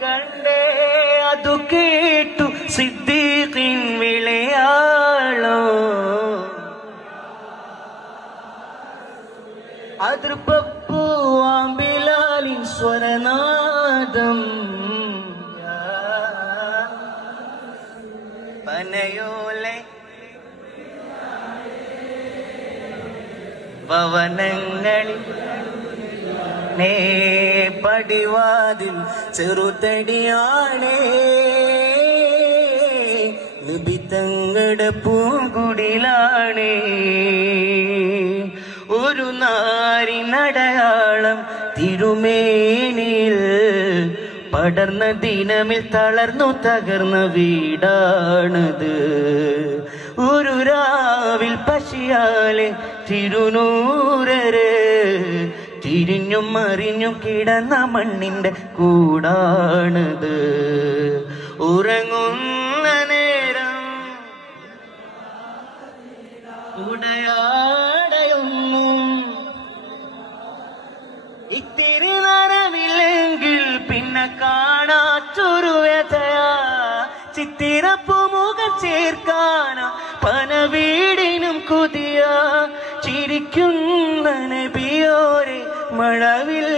കണ്ടേ അതു കേട്ടു സിദ്ദീഖിൻ വിളയാളോ അതിർപ്പപ്പൂ ആമ്പിലാലിൻ സ്വരനാദം പനയോലെ ഭവനങ്ങളിൽ പടിവാതിൽ ചെറുതടിയാണേ നിബിതങ്ങളുടെ പൂങ്കുടിലാണേ ഒരു നാരിനടയാളം തിരുമേനിൽ പടർന്ന ദിനമിൽ തളർന്നു തകർന്ന വീടാണത് ഒരു രാവിൽ പശിയാലെ തിരുനൂരര് തിരിഞ്ഞും മറിഞ്ഞും കിടന്ന മണ്ണിന്റെ കൂടാണത് ഉറങ്ങുന്ന നേരം ഉടയാടയൊന്നും ഇത്തിരി നരമില്ലെങ്കിൽ പിന്നെ കാണാത്തൊരു വ്യഥയാ ചിത്തിരപ്പു മുഖം ചേർക്കാനാ പന വീടിനും കുതിയ ചിരിക്കുന്ന നബിയോരെ മഴവിൽ